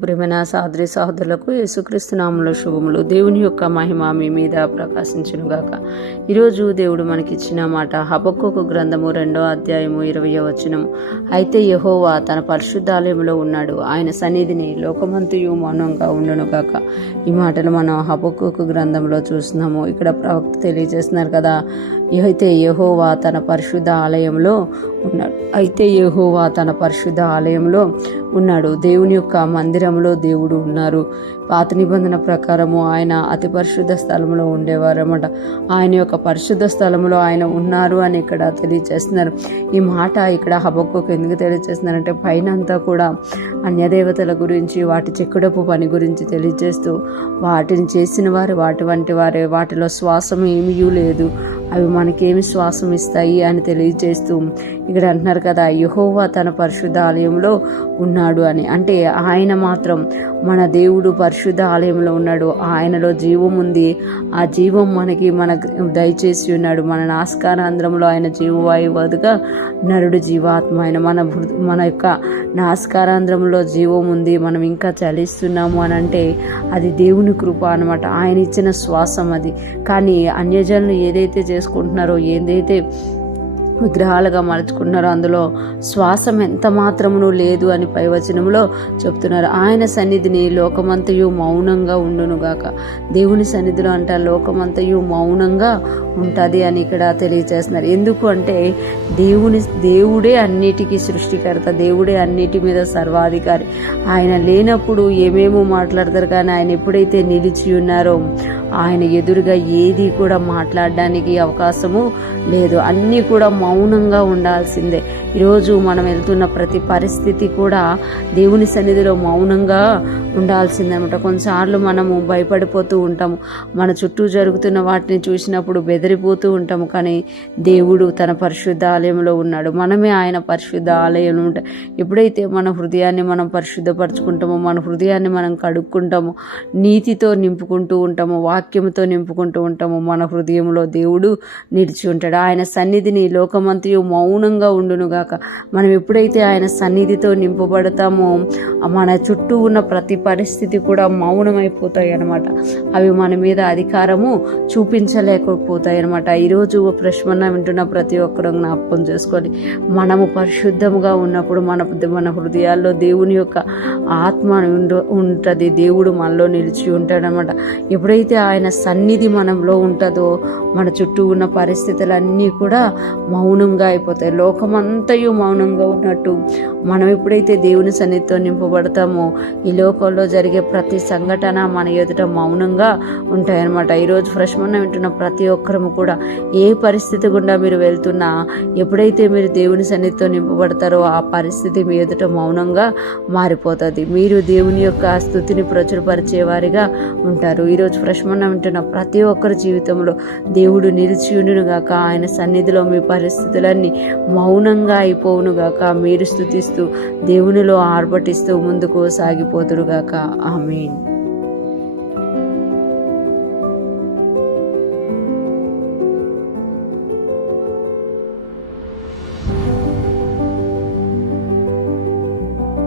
ప్రియమైన సహోదరి సహోదరులకు యేసుక్రీస్తు నామములో శుభములు. దేవుని యొక్క మహిమ మీ మీద ప్రకాశించును గాక. ఈరోజు దేవుడు మనకిచ్చిన మాట హబక్కూకు గ్రంథము 2వ అధ్యాయము 20వ వచనము. అయితే యెహోవా తన పరిశుద్ధాలయంలో ఉన్నాడు, ఆయన సన్నిధిని లోకమంతయు మౌనంగా ఉండును గాక. ఈ మాటలు మనం హబక్కూకు గ్రంథంలో చూస్తున్నాము. ఇక్కడ ప్రవక్త తెలియజేస్తున్నారు కదా, అయితే యెహోవా తన పరిశుద్ధ ఆలయంలో ఉన్నాడు. అయితే యెహోవా తన పరిశుద్ధ ఆలయంలో ఉన్నాడు. దేవుని యొక్క మందిరంలో దేవుడు ఉన్నారు. పాత నిబంధన ప్రకారము ఆయన అతి పరిశుద్ధ స్థలంలో ఉండేవారన్నమాట. ఆయన యొక్క పరిశుద్ధ స్థలంలో ఆయన ఉన్నారు అని ఇక్కడ తెలియజేస్తున్నారు. ఈ మాట ఇక్కడ హబక్కూకు ఎందుకు తెలియజేస్తున్నారంటే, పైన అంతా కూడా అన్యదేవతల గురించి, వాటి చెక్కుడపు పని గురించి తెలియజేస్తూ, వాటిని చేసిన వారు వాటి వంటి వారే, వాటిలో శ్వాసం ఏమీ లేదు, అవి మనకేమి శ్వాసం ఇస్తాయి అని తెలియజేస్తూ ఇక్కడ అంటున్నారు కదా, యెహోవా తన పరిశుద్ధ ఆలయంలో ఉన్నాడు అని. అంటే ఆయన మాత్రం మన దేవుడు పరిశుద్ధ ఆలయంలో ఉన్నాడు. ఆయనలో జీవం ఉంది. ఆ జీవం మనకు దయచేసి ఉన్నాడు. మన నాస్కారాంధ్రంలో ఆయన జీవవాయువుగా నరుడు జీవాత్మ. ఆయన మన యొక్క నాస్కారాంధ్రంలో జీవం ఉంది. మనం ఇంకా చలిస్తున్నాము అని అంటే అది దేవుని కృప అనమాట. ఆయన ఇచ్చిన శ్వాసం అది. కానీ అన్యజనులు ఏదైతే చేసుకుంటున్నారో, ఏదైతే విగ్రహాలుగా మలుచుకుంటున్నారో అందులో శ్వాసం ఎంత మాత్రమును లేదు అని పైవచనంలో చెప్తున్నారు. ఆయన సన్నిధిని లోకమంతయు మౌనంగా ఉండునుగాక. దేవుని సన్నిధిలో అంటే లోకమంతయు మౌనంగా ఉంటుంది అని ఇక్కడ తెలియజేస్తున్నారు. ఎందుకు అంటే దేవుడే అన్నిటికీ సృష్టికర్త, దేవుడే అన్నిటి మీద సర్వాధికారి. ఆయన లేనప్పుడు ఏమేమో మాట్లాడతారు, కానీ ఆయన ఎప్పుడైతే నిలిచి ఉన్నారో ఆయన ఎదురుగా ఏది కూడా మాట్లాడడానికి అవకాశము లేదు. అన్నీ కూడా మౌనంగా ఉండాల్సిందే. ఈరోజు మనం వెళ్తున్న ప్రతి పరిస్థితి కూడా దేవుని సన్నిధిలో మౌనంగా ఉండాల్సిందనమాట. కొన్నిసార్లు మనము భయపడిపోతూ ఉంటాము, మన చుట్టూ జరుగుతున్న వాటిని చూసినప్పుడు బెదిరిపోతూ ఉంటాము. కానీ దేవుడు తన పరిశుద్ధ ఆలయంలో ఉన్నాడు. మనమే ఆయన పరిశుద్ధ ఆలయంలో ఉంటాం. ఎప్పుడైతే మన హృదయాన్ని మనం పరిశుద్ధపరచుకుంటామో, మన హృదయాన్ని మనం కడుక్కుంటామో, నీతితో నింపుకుంటూ ఉంటామో, వాక్యంతో నింపుకుంటూ ఉంటామో, మన హృదయంలో దేవుడు నిలిచి ఉంటాడు. ఆయన సన్నిధిని లోకమంతయు మౌనంగా ఉండునుగాక. మనం ఎప్పుడైతే ఆయన సన్నిధితో నింపబడతామో మన చుట్టూ ఉన్న ప్రతి పరిస్థితి కూడా మౌనమైపోతాయి అన్నమాట. అవి మన మీద అధికారము చూపించలేకపోతాయి అన్నమాట. ఈరోజు ప్రశ్న వింటున్న ప్రతి ఒక్కరూ జ్ఞాపకం చేసుకోవాలి, మనము పరిశుద్ధముగా ఉన్నప్పుడు మన హృదయాల్లో దేవుని యొక్క ఆత్మ ఉంటుంది. దేవుడు మనలో నిలిచి ఉంటాడనమాట. ఎప్పుడైతే ఆయన సన్నిధి మనంలో ఉంటుందో మన చుట్టూ ఉన్న పరిస్థితులన్నీ కూడా మౌనంగా అయిపోతాయి. లోకమంతయు మౌనంగా ఉన్నట్టు మనం ఎప్పుడైతే దేవుని సన్నిధితో నింపబడతామో ఈ లోకంలో జరిగే ప్రతి సంఘటన మన ఎదుట మౌనంగా ఉంటాయన్నమాట. ఈరోజు ఫ్రెష్మన్న వింటున్న ప్రతి ఒక్కరము కూడా ఏ పరిస్థితి గుండా మీరు వెళ్తున్నా, ఎప్పుడైతే మీరు దేవుని సన్నిధితో నింపబడతారో ఆ పరిస్థితి మీ ఎదుట మౌనంగా మారిపోతుంది. మీరు దేవుని యొక్క స్తుతిని ప్రచురపరిచే వారిగా ఉంటారు. ఈరోజు ఫ్రెష్మన్న వింటున్న ప్రతి ఒక్కరి జీవితంలో దేవుడు నిలిచి ఉండునుగాక. ఆయన సన్నిధిలో మీ పరిస్థితులన్నీ మౌనంగా అయిపోవునుగాక. మీరు స్తుతిస్తూ దేవునిలో ఆర్భటిస్తూ ముందుకు సాగిపోతురుగాక. ఆమేన్.